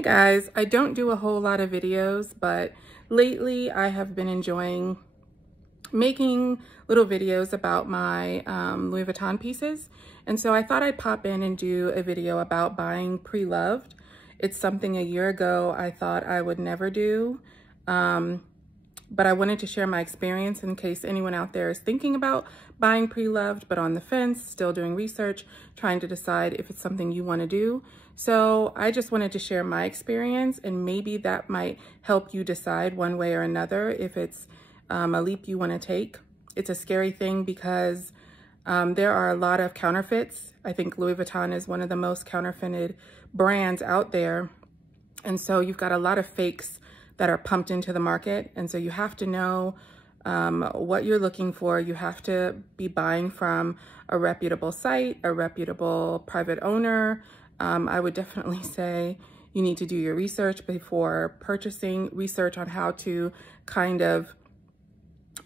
Hey guys, I don't do a whole lot of videos, but lately I have been enjoying making little videos about my Louis Vuitton pieces. And so I thought I'd pop in and do a video about buying pre-loved. It's something a year ago I thought I would never do, but I wanted to share my experience in case anyone out there is thinking about buying pre-loved, but on the fence, still doing research, trying to decide if it's something you want to do. So I just wanted to share my experience, and maybe that might help you decide one way or another if it's a leap you want to take. It's a scary thing because there are a lot of counterfeits. I think Louis Vuitton is one of the most counterfeited brands out there. And so you've got a lot of fakes that are pumped into the market. And so you have to know what you're looking for. You have to be buying from a reputable site, a reputable private owner. I would definitely say you need to do your research before purchasing, research on how to kind of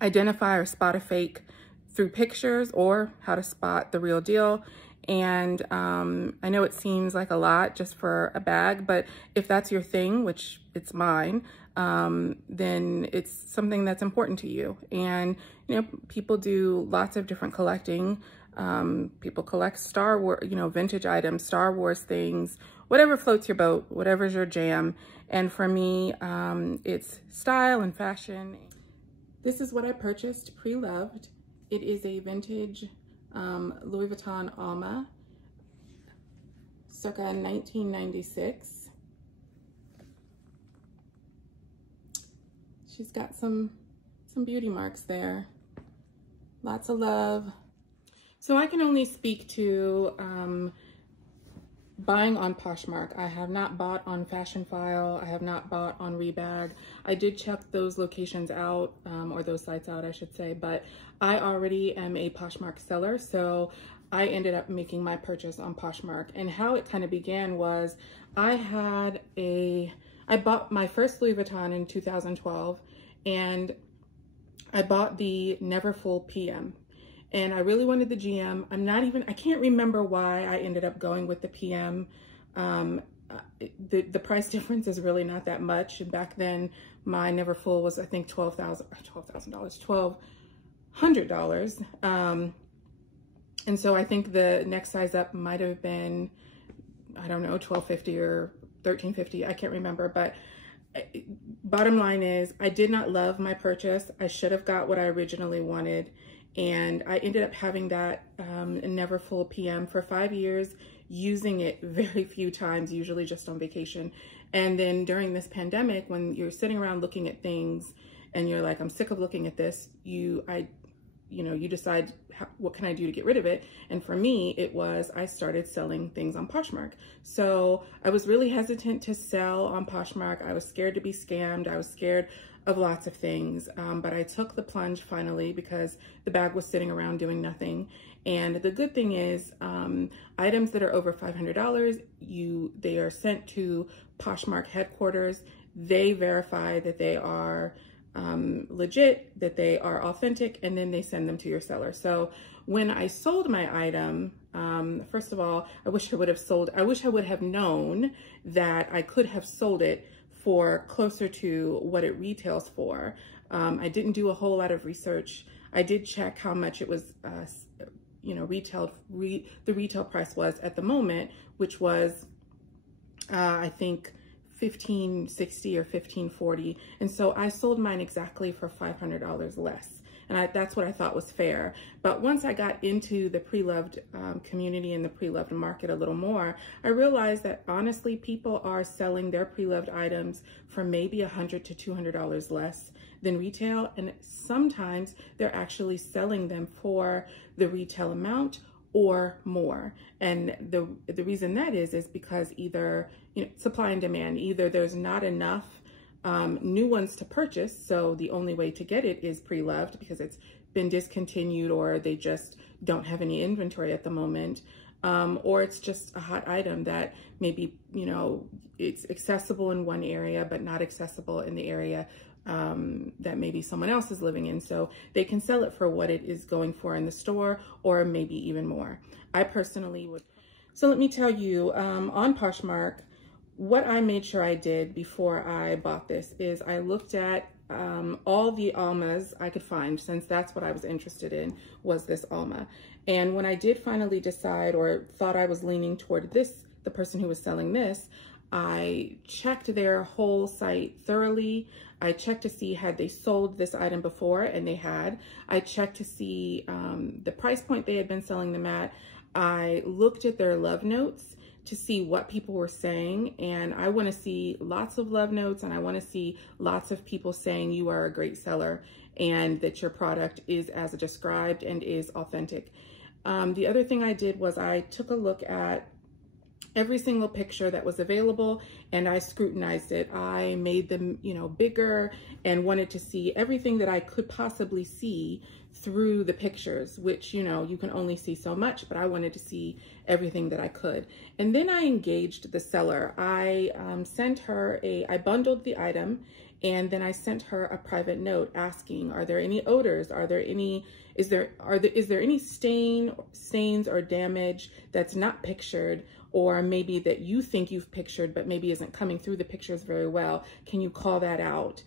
identify or spot a fake through pictures, or how to spot the real deal. And I know it seems like a lot just for a bag, but if that's your thing, which it's mine, then it's something that's important to you. And, you know, people do lots of different collecting. People collect Star Wars, you know, vintage items, Star Wars things, whatever floats your boat, whatever's your jam. And for me, it's style and fashion. This is what I purchased pre-loved. It is a vintage Louis Vuitton Alma, circa 1996. She's got some beauty marks there. Lots of love. So I can only speak to buying on Poshmark. I have not bought on Fashion File. I have not bought on Rebag. I did check those locations out, or those sites out, I should say, but I already am a Poshmark seller, so I ended up making my purchase on Poshmark. And how it kind of began was I bought my first Louis Vuitton in 2012, and I bought the Neverfull PM. And I really wanted the GM. I can't remember why I ended up going with the PM. The price difference is really not that much. And back then, my Neverfull was, I think, $1,200. And so I think the next size up might have been, I don't know, $1,250 or $1,350. I can't remember. But bottom line is, I did not love my purchase. I should have got what I originally wanted. And I ended up having that Neverfull PM for 5 years, using it very few times, usually just on vacation. And then during this pandemic, when you're sitting around looking at things and you're like, I'm sick of looking at this, you decide, what can I do to get rid of it? And for me, I started selling things on Poshmark. So I was really hesitant to sell on Poshmark. I was scared to be scammed. I was scared of lots of things, but I took the plunge finally because the bag was sitting around doing nothing. And the good thing is, items that are over $500, they are sent to Poshmark headquarters. They verify that they are legit, that they are authentic, and then they send them to your seller. So when I sold my item, first of all, I wish I would have known that I could have sold it for closer to what it retails for. I didn't do a whole lot of research. I did check how much it was, the retail price was at the moment, which was, I think, $1,560 or $1,540. And so I sold mine exactly for $500 less. And that's what I thought was fair. But once I got into the pre-loved community and the pre-loved market a little more, I realized that honestly, people are selling their pre-loved items for maybe $100 to $200 less than retail. And sometimes they're actually selling them for the retail amount or more. And the reason that is because either, supply and demand, either there's not enough new ones to purchase, so the only way to get it is pre-loved because it's been discontinued, or they just don't have any inventory at the moment, or it's just a hot item that maybe, it's accessible in one area but not accessible in the area that maybe someone else is living in, so they can sell it for what it is going for in the store, or maybe even more. I personally would. So let me tell you, on Poshmark, what I made sure I did before I bought this is I looked at all the almas I could find, since that's what I was interested in, was this alma. And when I did finally decide, or thought I was leaning toward this, the person who was selling this, I checked their whole site thoroughly. I checked to see had they sold this item before, and they had. I checked to see the price point they had been selling them at. I looked at their love notes to see what people were saying, and I want to see lots of love notes, and I want to see lots of people saying you are a great seller and that your product is as described and is authentic. The other thing I did was I took a look at every single picture that was available, and I scrutinized it. I made them, you know, bigger, and wanted to see everything that I could possibly see through the pictures, which, you know, you can only see so much, but I wanted to see everything that I could. And then I engaged the seller. I sent her I bundled the item, and then I sent her a private note asking, are there any odors? Are there any, is there any stains or damage that's not pictured, or maybe that you think you've pictured but maybe isn't coming through the pictures very well? Can you call that out?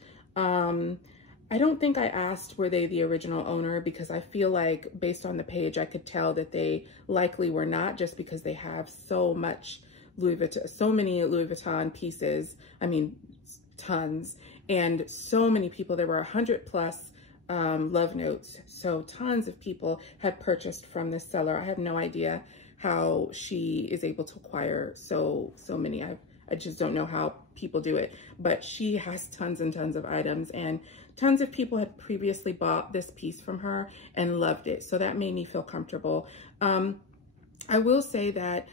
I don't think I asked were they the original owner, because I feel like based on the page I could tell that they likely were not, just because they have so much Louis Vuitton, so many Louis Vuitton pieces, I mean tons, and so many people. There were 100+ love notes, so tons of people had purchased from this seller. I have no idea how she is able to acquire so many. I just don't know how people do it, but she has tons and tons of items, and tons of people had previously bought this piece from her and loved it. So that made me feel comfortable. I will say that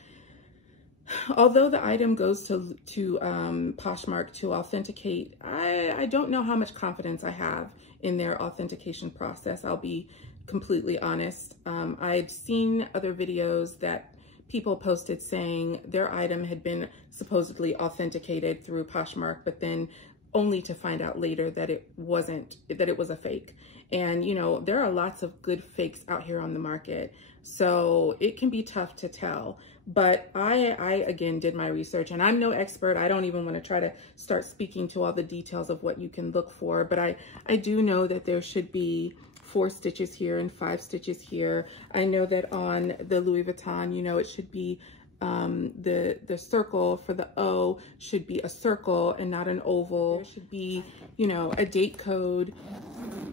although the item goes to Poshmark to authenticate, I don't know how much confidence I have in their authentication process. I'll be completely honest. I'd seen other videos that people posted saying their item had been supposedly authenticated through Poshmark, but then only to find out later that it wasn't, that it was a fake. And, you know, there are lots of good fakes out here on the market, so it can be tough to tell. But I again did my research, and I'm no expert. I don't even want to try to start speaking to all the details of what you can look for, but I do know that there should be 4 stitches here and 5 stitches here. I know that on the Louis Vuitton, you know, it should be the circle for the O should be a circle and not an oval. There should be, you know, a date code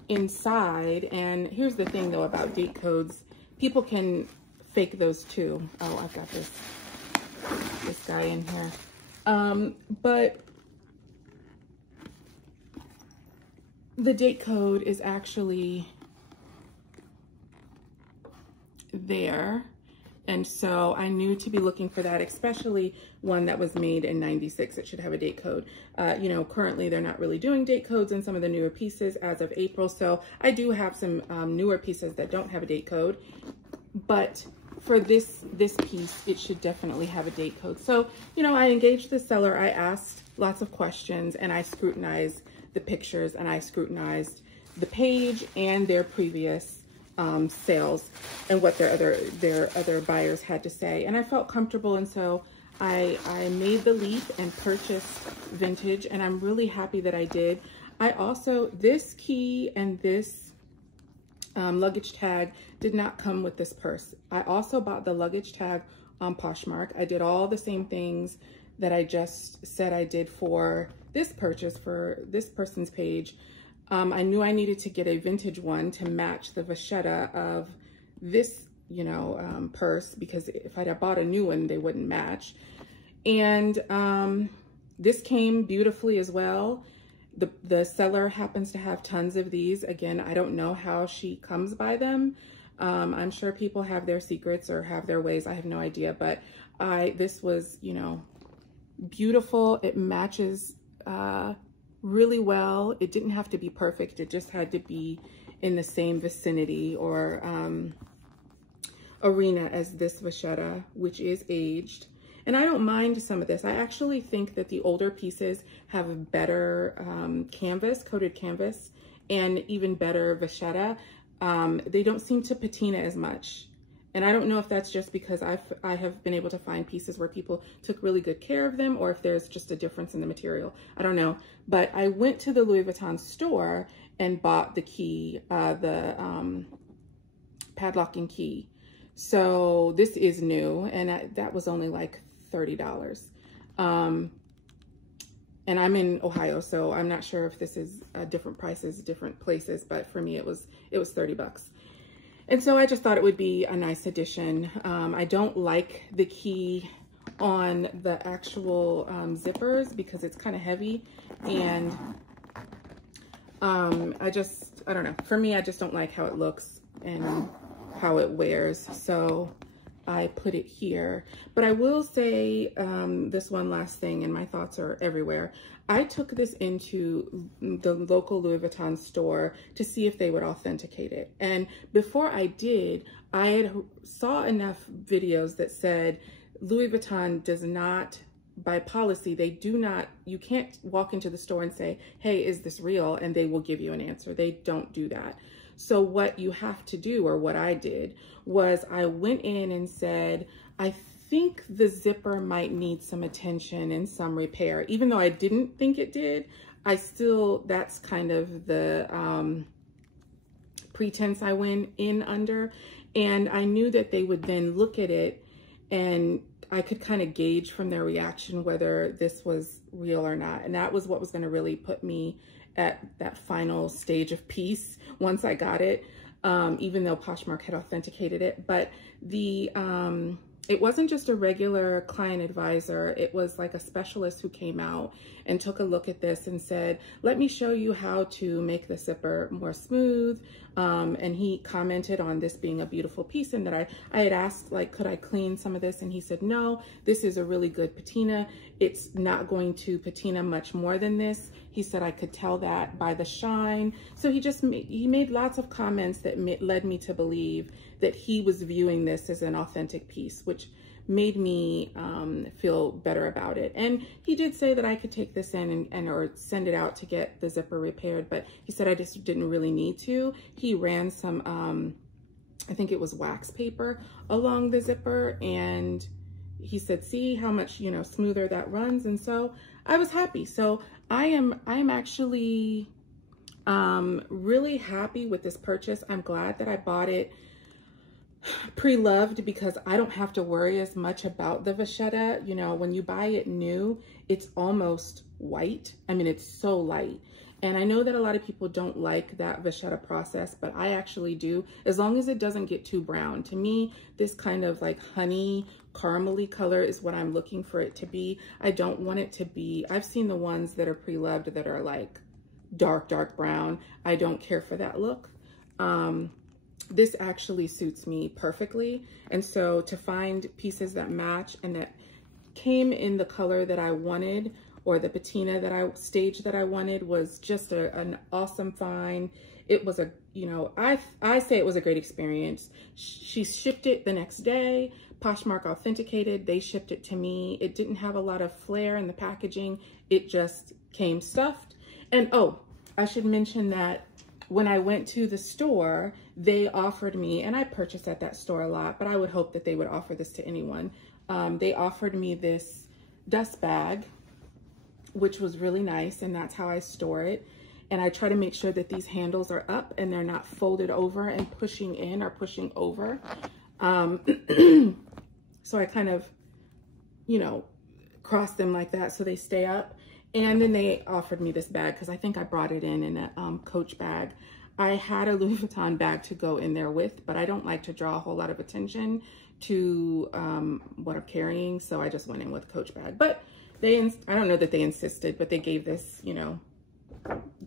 inside. And here's the thing though about date codes, people can fake those too. Oh, I've got this guy in here. But the date code is actually there. And so I knew to be looking for that, especially one that was made in '96. It should have a date code. You know, currently they're not really doing date codes in some of the newer pieces as of April. So I do have some newer pieces that don't have a date code. But for this piece, it should definitely have a date code. So, you know, I engaged the seller. I asked lots of questions, and I scrutinized the pictures, and I scrutinized the page and their previous sales and what their other buyers had to say, and I felt comfortable, and so I made the leap and purchased vintage, and I'm really happy that I did. I also, this key and this luggage tag did not come with this purse. I also bought the luggage tag on Poshmark. I did all the same things that I just said I did for this purchase for this person's page. I knew I needed to get a vintage one to match the vachetta of this, you know, purse, because if I'd have bought a new one, they wouldn't match. And this came beautifully as well. The seller happens to have tons of these. Again, I don't know how she comes by them. I'm sure people have their secrets or have their ways. I have no idea, but this was, you know, beautiful. It matches really well. It didn't have to be perfect. It just had to be in the same vicinity or arena as this vachetta, which is aged. And I don't mind some of this. I actually think that the older pieces have a better canvas, coated canvas, and even better vachetta. They don't seem to patina as much And I don't know if that's just because I have been able to find pieces where people took really good care of them, or if there's just a difference in the material. I don't know. But I went to the Louis Vuitton store and bought the key, the padlocking key. So this is new, and that was only like $30. And I'm in Ohio, so I'm not sure if this is different prices, different places, but for me it was $30. And so I just thought it would be a nice addition. I don't like the key on the actual zippers because it's kind of heavy, and I don't know. For me, I just don't like how it looks and how it wears. So I put it here. But I will say this one last thing, and my thoughts are everywhere. I took this into the local Louis Vuitton store to see if they would authenticate it. And before I did, I had saw enough videos that said Louis Vuitton does not, by policy, they do not, you can't walk into the store and say, hey, is this real? And they will give you an answer. They don't do that. So what you have to do, or what I did, was I went in and said, I think the zipper might need some attention and some repair. Even though I didn't think it did, I still, that's kind of the pretense I went in under. And I knew that they would then look at it, and I could kind of gauge from their reaction whether this was real or not. And that was what was going to really put me at that final stage of peace once I got it, even though Poshmark had authenticated it. But it wasn't just a regular client advisor. It was like a specialist who came out and took a look at this and said, let me show you how to make the zipper more smooth. And he commented on this being a beautiful piece, and that I had asked, like, could I clean some of this? And he said, no, this is a really good patina. It's not going to patina much more than this. He said I could tell that by the shine. So he made lots of comments that led me to believe that he was viewing this as an authentic piece, which made me feel better about it. And he did say that I could take this in or send it out to get the zipper repaired, but he said I just didn't really need to. He ran some, I think it was wax paper along the zipper, and he said, see how much, you know, smoother that runs. And so I was happy. So I'm actually really happy with this purchase. I'm glad that I bought it pre-loved, because I don't have to worry as much about the vachetta. You know, when you buy it new, it's almost white. I mean, it's so light. And I know that a lot of people don't like that vachetta process, but I actually do, as long as it doesn't get too brown. To me, this kind of like honey caramely color is what I'm looking for it to be. I don't want it to be, I've seen the ones that are pre-loved that are like dark brown. I don't care for that look. This actually suits me perfectly. And so to find pieces that match and that came in the color that I wanted, or the patina stage that I wanted, was just an awesome find. It was a, you know, I say it was a great experience. She shipped it the next day. Poshmark authenticated, they shipped it to me. It didn't have a lot of flair in the packaging. It just came stuffed. And oh, I should mention that when I went to the store, they offered me, and I purchased at that store a lot, but I would hope that they would offer this to anyone. They offered me this dust bag, which was really nice, and that's how I store it. And I try to make sure that these handles are up and they're not folded over and pushing in or pushing over. So I kind of, you know, cross them like that so they stay up. And then they offered me this bag because I think I brought it in a Coach bag. I had a Louis Vuitton bag to go in there with, but I don't like to draw a whole lot of attention to what I'm carrying, so I just went in with a Coach bag. But I don't know that they insisted, but they gave this, you know,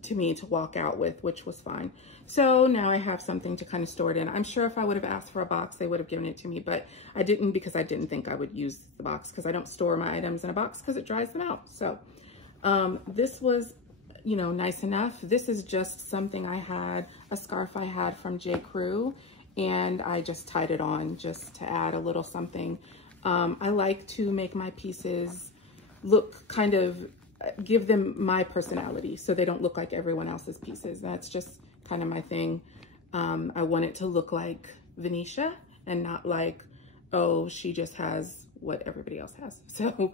to me to walk out with, which was fine. So now I have something to kind of store it in. I'm sure if I would have asked for a box, they would have given it to me, but I didn't, because I didn't think I would use the box, because I don't store my items in a box because it dries them out. So this was, you know, nice enough. This is just something a scarf I had from J. Crew, and I just tied it on just to add a little something. I like to make my pieces look kind of, give them my personality so they don't look like everyone else's pieces. That's just kind of my thing. I want it to look like Venetia, and not like, oh, she just has what everybody else has. So,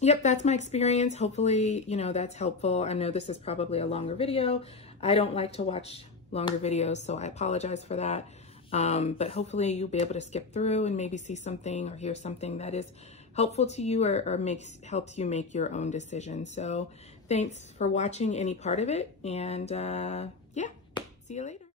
yep, that's my experience. Hopefully, you know, that's helpful. I know this is probably a longer video. I don't like to watch longer videos, so I apologize for that. But hopefully you'll be able to skip through and maybe see something or hear something that is helpful to you or helps you make your own decision. So thanks for watching any part of it. And yeah, see you later.